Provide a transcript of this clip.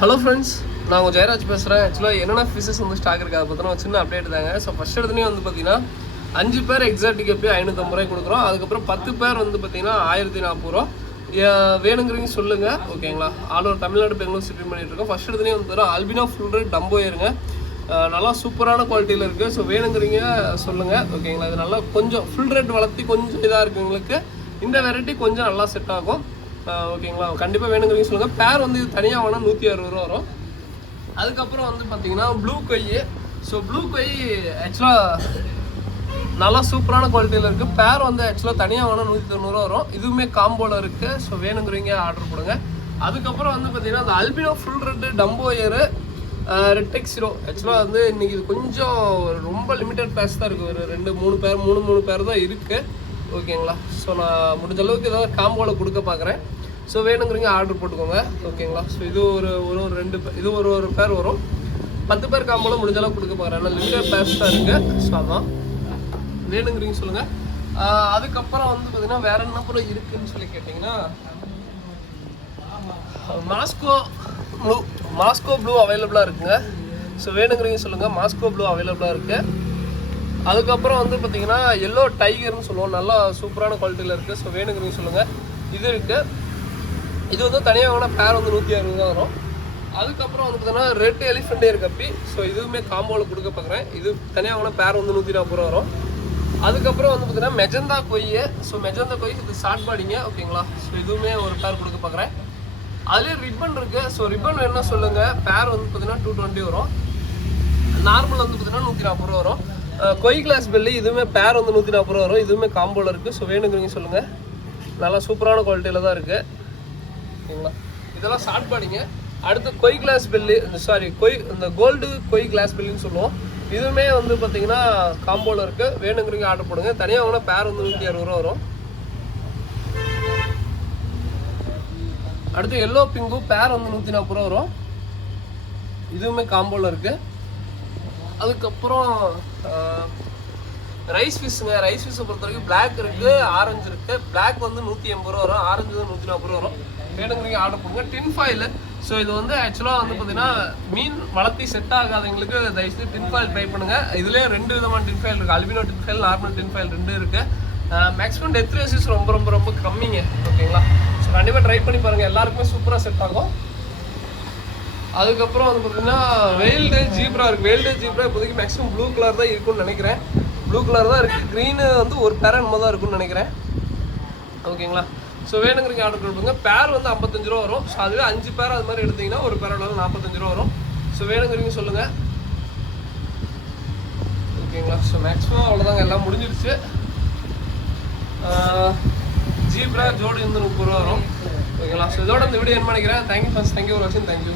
Hello friends, நான் உங்கள் ஜெயராஜ் பேசுகிறேன். ஆக்சுவலாக என்னென்ன ஃபிஷஸ் வந்து ஸ்டாக் இருக்குது அதை பற்றின சின்ன அப்டேட் தாங்க. ஸோ ஃபஸ்ட் இடத்துலேயும் வந்து பார்த்தீங்கன்னா 5 பேர் எக்ஸாக்டிக் எப்போ 550 ரூபாய் கொடுக்குறோம். அதுக்கப்புறம் 10 பேர் வந்து பார்த்தீங்கன்னா 1040 ரூபா வேணுங்கிறீங்க சொல்லுங்கள், ஓகேங்களா? All over Tamil Nadu Bangalore shipping பண்ணிட்டு இருக்கோம். ஃபஸ்ட் இடத்துலேயும் வந்து பார்த்தீங்கன்னா அல்பினோ ஃபுல் ரேட் டம்போ ஏருங்க, நல்லா சூப்பரான குவாலிட்டியில் இருக்குது. ஸோ வேணுங்கிறீங்க சொல்லுங்கள், ஓகேங்களா? இது நல்லா கொஞ்சம் ஃபுல் ரேட் வளர்த்தி கொஞ்சம் இதாக இருக்குது உங்களுக்கு. இந்த வெரைட்டி கொஞ்சம் நல்லா செட் ஆகும், ஓகேங்களா? கண்டிப்பாக வேணுங்கிறீங்க சொல்லுங்கள். பேர் வந்து இது தனியாக வேணால் 160 ரூபா வரும். அதுக்கப்புறம் வந்து பார்த்தீங்கன்னா ப்ளூ கொய். ஸோ ப்ளூ கொய் ஆக்சுவலாக நல்லா சூப்பரான குவாலிட்டியில் இருக்குது. பேர் வந்து ஆக்சுவலாக தனியாக வேணால் 190 ரூபா வரும். இதுவுமே காம்போவில் இருக்குது. ஸோ வேணுங்கிறீங்க ஆர்டர் கொடுங்க. அதுக்கப்புறம் வந்து பார்த்தீங்கன்னா அந்த அல்பினோ ஃபுல் ரெட்டு டம்போ ஏரு ரெட்டெக்ஸ் ஹீரோ. ஆக்சுவலாக வந்து இன்றைக்கி இது கொஞ்சம் ரொம்ப லிமிட்டட் பேர்ஸ் தான் இருக்குது. ஒரு 2-3 பேர் தான் இருக்குது, ஓகேங்களா? ஸோ நான் முடிஞ்ச அளவுக்கு ஏதாவது காம்போவில் கொடுக்க பார்க்குறேன். ஸோ வேணுங்கிறீங்க ஆர்டர் போட்டுக்கோங்க, ஓகேங்களா? ஸோ இது ஒரு 2 பேர், இது ஒரு பேர் வரும். 10 பேர் காம்போவில் முடிஞ்ச அளவுக்கு கொடுக்க பார்க்குறேன். ஆனால் லிமிட்டட் பேர்ஸ் தான் இருக்குது. ஸோ அதான் வேணுங்கிறீங்க சொல்லுங்கள். அதுக்கப்புறம் வந்து பார்த்தீங்கன்னா வேறு என்ன கூட இருக்குதுன்னு சொல்லி கேட்டிங்கன்னா மாஸ்கோ ப்ளூ அவைலபிளாக இருக்குங்க. ஸோ வேணுங்கிறீங்க சொல்லுங்கள். மாஸ்கோ ப்ளூ அவைலபிளாக இருக்குது. அதுக்கப்புறம் வந்து பார்த்தீங்கன்னா எல்லோ டைகர்னு சொல்லுவோம், நல்லா சூப்பரான குவாலிட்டியில் இருக்குது. ஸோ வேணுங்கிறீங்க சொல்லுங்கள். இது இருக்குது. இது வந்து தனியாக வேணால் பேர் வந்து 160 தான் வரும். அதுக்கப்புறம் வந்து பார்த்தீங்கன்னா ரெட் எலிஃபெண்ட் ஏர் கப்பி. ஸோ இதுவுமே காம்போவில் கொடுக்க பார்க்குறேன். இது தனியாக வேணால் பேர் வந்து 140 ரூபா வரும். அதுக்கப்புறம் வந்து பார்த்தீங்கன்னா மெஜந்தா கொய். ஸோ மெஜந்தா கொய் இது ஷார்ட் பாடிங்க, ஓகேங்களா? ஸோ இதுவுமே ஒரு பேர் கொடுக்க பார்க்குறேன். அதுலேயே ரிப்பன் இருக்குது. ஸோ ரிப்பன் வேணுன்னா சொல்லுங்கள். பேர் வந்து பார்த்தீங்கன்னா 220 வரும். நார்மல் வந்து பார்த்தீங்கன்னா 140 ரூபா வரும். கொய் கிளாஸ் பெல்லி இதுவுமே பேர் வந்து 140 ரூபா வரும். இதுவுமே காம்போவில் இருக்குது. ஸோ வேணுங்கிறீங்க சொல்லுங்கள். நல்லா சூப்பரான குவாலிட்டியில் தான் இருக்குது, ஓகேங்களா? இதெல்லாம் ஷார்ட் பாடிங்க. அடுத்து கொய் கிளாஸ் பெல்லி, இந்த கோல்டு கொய் கிளாஸ் பெல்லின்னு சொல்லுவோம். இதுவுமே வந்து பார்த்தீங்கன்னா காம்போவில் இருக்குது. வேணுங்கிறீங்க ஆர்டர் போடுங்க. தனியாக வாங்கினா பேர் வந்து 160 ரூபா வரும். அடுத்து எல்லோ பிங்கு பேர் வந்து 140 ரூபா வரும். இதுவுமே காம்போவில் இருக்குது. அதுக்கப்புறம் ரைஸ் ஃபிஷ்ஷுங்க. ரைஸ் ஃபிஷ்ஷை பொறுத்த வரைக்கும் பிளாக் இருக்குது, ஆரஞ்சு இருக்குது. பிளாக் வந்து 180 ரூபா வரும், ஆரஞ்சு வந்து 140 ரூபா வரும். வேணுங்கிறீங்க ஆர்டர் பண்ணுங்க. டின் ஃபாயில். ஸோ இது வந்து ஆக்சுவலாக வந்து பார்த்தீங்கன்னா மீன் வளர்த்தி செட் ஆகாதவங்களுக்கு தயவுசெய்து டின் ஃபாயில் ட்ரை பண்ணுங்கள். இதுலேயே 2 விதமான டின் ஃபாயில் இருக்குது. Albino tin foil, normal tin foil 2 இருக்குது. மேக்ஸிமம் டெத் ரேஷஸ் ரொம்ப கம்மிங்க, ஓகேங்களா? ஸோ கண்டிப்பாக ட்ரை பண்ணி பாருங்கள். எல்லாருக்குமே சூப்பராக செட் ஆகும். அதுக்கப்புறம் வந்து பார்த்தீங்கன்னா வெயில்டு ஜீப்ரா இருக்குது. வெயில்டு ஜீப்ரா இப்போதைக்கு மேக்ஸிமம் ப்ளூ கலர் தான் இருக்குன்னு நினைக்கிறேன். ப்ளூ கலர் தான் இருக்குது. க்ரீனு வந்து ஒரு பேர் என்னமோ தான் இருக்குன்னு நினைக்கிறேன், ஓகேங்களா? ஸோ வேணுங்கிறீங்க ஆர்டர் கொடுப்பீங்க. பேர் வந்து 55 ரூபா வரும். ஸோ அதுவே 5 பேர் அது மாதிரி எடுத்திங்கன்னா ஒரு பேரோட 45 ரூபா வரும். ஸோ வேணுங்கிறீங்க சொல்லுங்கள், ஓகேங்களா? ஸோ மேக்ஸிமம் அவ்வளோதாங்க, எல்லாம் முடிஞ்சிருச்சு. ஜீப்ரா ஜோடி வந்து 30 ரூபா வரும், ஓகேங்களா? ஸோ இதோட இந்த வீடியோ என்ன நினைக்கிறேன். தேங்க்யூ ஃபார் வாட்சிங். தேங்க்யூ.